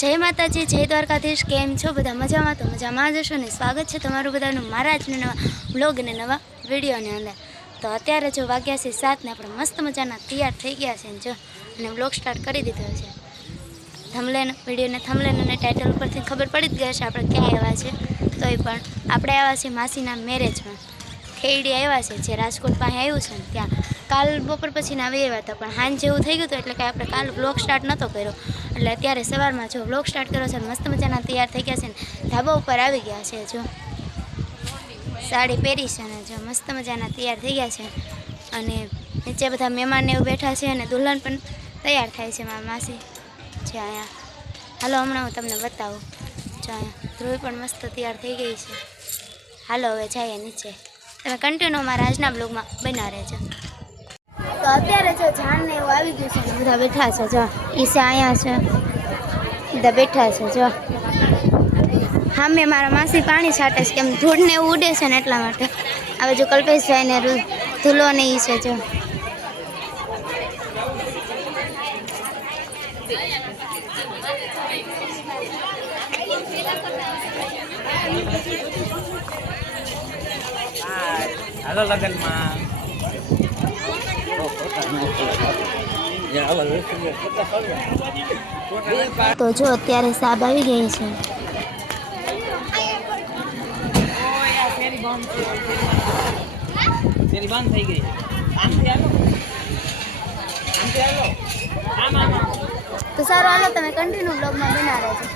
જય માતાજી, જય દ્વારકાધીશ। કેમ છો બધા? મજામાં? તો મજામાં જ હશો ને। સ્વાગત છે તમારું બધાનું મારા આજના નવા વ્લોગ અને નવા વિડીયોની અંદર। તો અત્યારે જો વાગ્યા છે 7 ને આપણે મસ્ત મજાના તૈયાર થઈ ગયા છે જો અને વ્લોગ સ્ટાર્ટ કરી દીધો છે। થંબનેલ વિડીયોને થંબનેલ અને ટાઇટલ પરથી ખબર પડી જ ગઈ હશે આપણે ક્યાં આવ્યા છે। તોય પણ આપણે આવ્યા છીએ માસીના મેરેજમાં। ખેડી આવ્યા છે જે રાજકોટ પાસે આવ્યું છે ને ત્યાં। કાલ બપોર પછીના આવી આવ્યા હતા પણ હાંજ જેવું થઈ ગયું હતું એટલે કે આપણે કાલ વ્લોગ સ્ટાર્ટ નહોતો કર્યો। એટલે અત્યારે સવારમાં જો વ્લોગ સ્ટાર્ટ કર્યો છે મસ્ત મજાના તૈયાર થઈ ગયા છે ને ધાબા ઉપર આવી ગયા છે। જો સાડી પહેરી છે ને જો મસ્ત મજાના તૈયાર થઈ ગયા છે અને નીચે બધા મહેમાનને એવું બેઠા છે અને દુલ્હન પણ તૈયાર થાય છે મારા માસી જે અહીંયા। હાલો હમણાં હું તમને બતાવું। જો અહીંયા ધ્રુવી પણ મસ્ત તૈયાર થઈ ગઈ છે। હાલો હવે જઈએ નીચે, તમે કન્ટિન્યુ મારા આજના બ્લોગમાં બના રહેજો। તો અત્યારે જો જાન ને એવું આવી ગયું છે ને બધા બેઠા છે। જો ઈસા અહીંયા છે, બધા બેઠા છે। જો હા મેં મારા માસી પાણી છાંટે છે કેમ ધૂળ ને એવું ઉડે છે ને એટલા માટે। હવે જો કલ્પેશભાઈ ને ધૂલો ને ઈ છે જો હાલો લગનમાં તો જો અત્યારે સાબ આવી ગઈ છે। ફેરી બંધ થઈ ગઈ। તો સારું હાલો તમે કન્ટિન્યુ બ્લોગમાં બના રહેજો।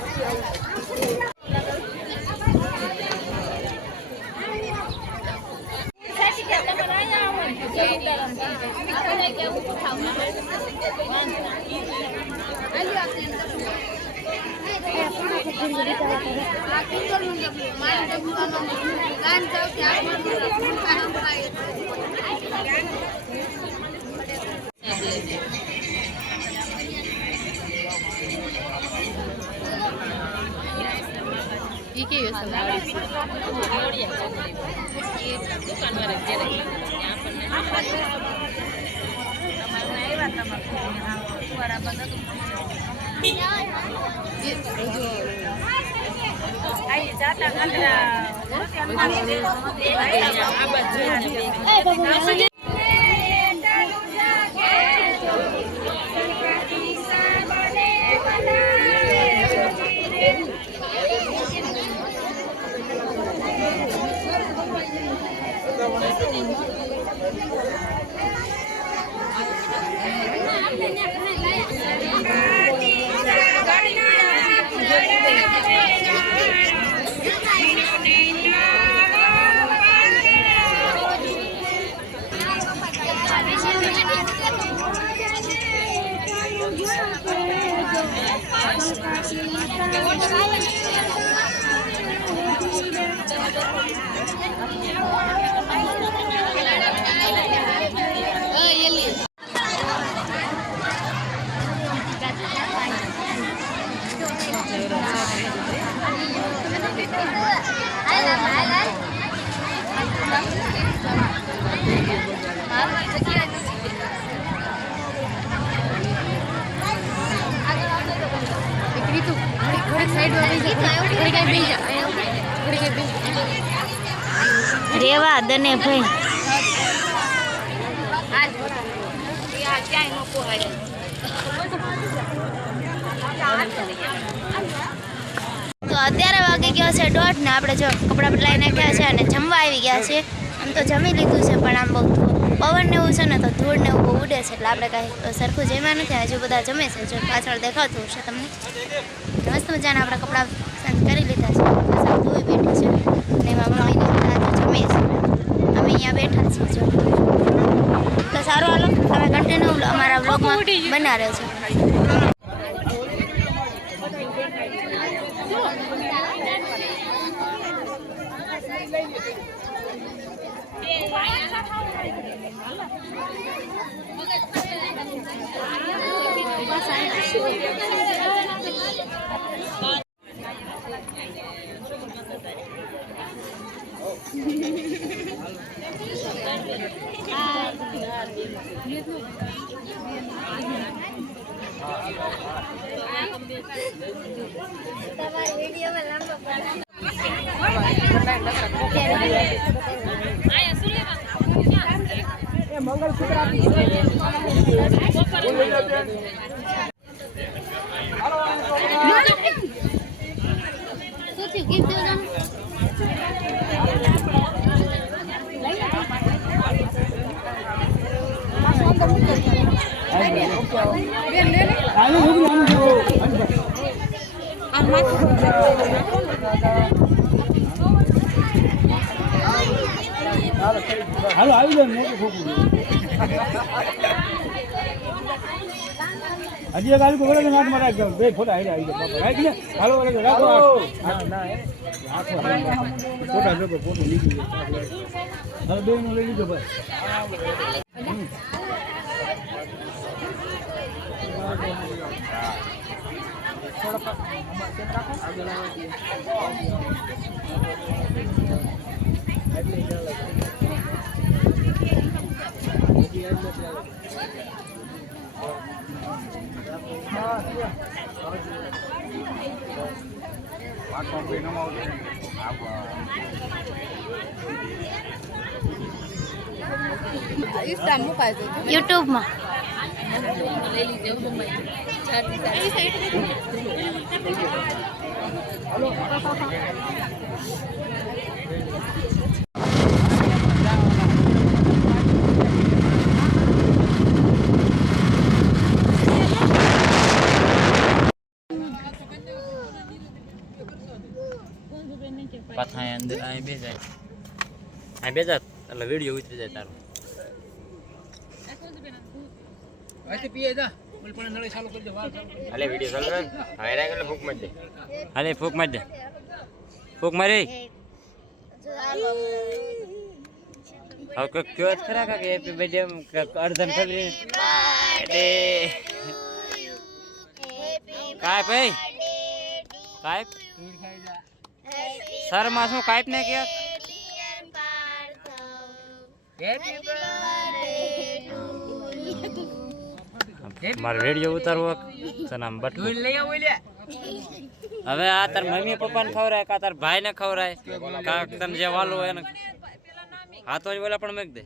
રેવા દને ભાઈ તો અત્યારે વાગી ગયો છે 1:30 ને આપણે જો કપડાં બદલાઈ નાખ્યા છે અને જમવા આવી ગયા છે। આમ તો જમી લીધું છે પણ આમ બહુ પવન ને એવું છે ને તો ધૂળ ને એવું બહુ ઉડે છે એટલે આપણે કાંઈ સરખું જમ્યા નથી। હજુ બધા જમે છે જો પાછળ દેખાતું હશે તમને। મસ્ત મજાના આપણે કપડાં કરી લીધા છે, ધોઈ બેઠી છે અને એમાં મમ્મીને બધા જમે છે, અમે અહીંયા બેઠા છીએ જો। તો સારું હાલો તમે કન્ટિન્યુ અમારા બ્લોગમાં બના રહેજો। હાલો આવી જાવ મોટું ખોખું હજી એક આવી તો વળે નાટ મારા જાવ બે ફોટા આવી જાવ બાપા રાખ ને હાલો વળે રાખો હા ના એ રાખો ફોટા જો ફોટો લીધી હવે બે નો લઈ લીધો ભાઈ યુટ્યુબમાં પાછા અંદર આ બે જાય આ બે જાત એટલે વિડિયો ઉતરી જાય તારો અલે વિડિયો ચાલુ કર હવે રાખ એટલે ફૂક માર દે અલે ફૂક માર દે ફૂક મારી હવે કોઈ કયો જ ખરા કે હેપી બર્થડે અર્ધન ફેબ્રી બર્થડે કાય ભાઈ કાય સર માં શું કાઈપ ને કે મારે રેડિયો ઉતારવો સનામ બટકું હવે આ તાર મમ્મી પપ્પા ને ખવરાય કા તાર ભાઈ ને ખવરાય કા તને જે વાલો હોય એને હાથો જ બોલા પણ મેક દે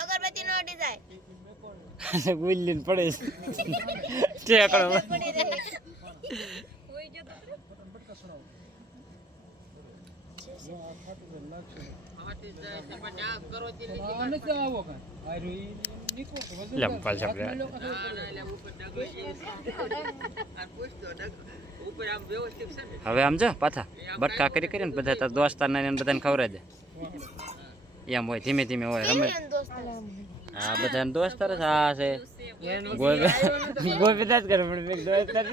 અગરબત્તી નો ડિઝાઇન ગુલ્લીન પડે ટેકડો લંપાલ છપડે હવે આમ જો પાછા બટકા કરી કરીને બધા તાર દોસ્તાર ને બધાને ખવડાવી દે એમ હોય ધીમે ધીમે હોય રમે હા બધા દોસ્તાર જ હા છે ગોઈ બધા જ કરે પણ દોસ્તાર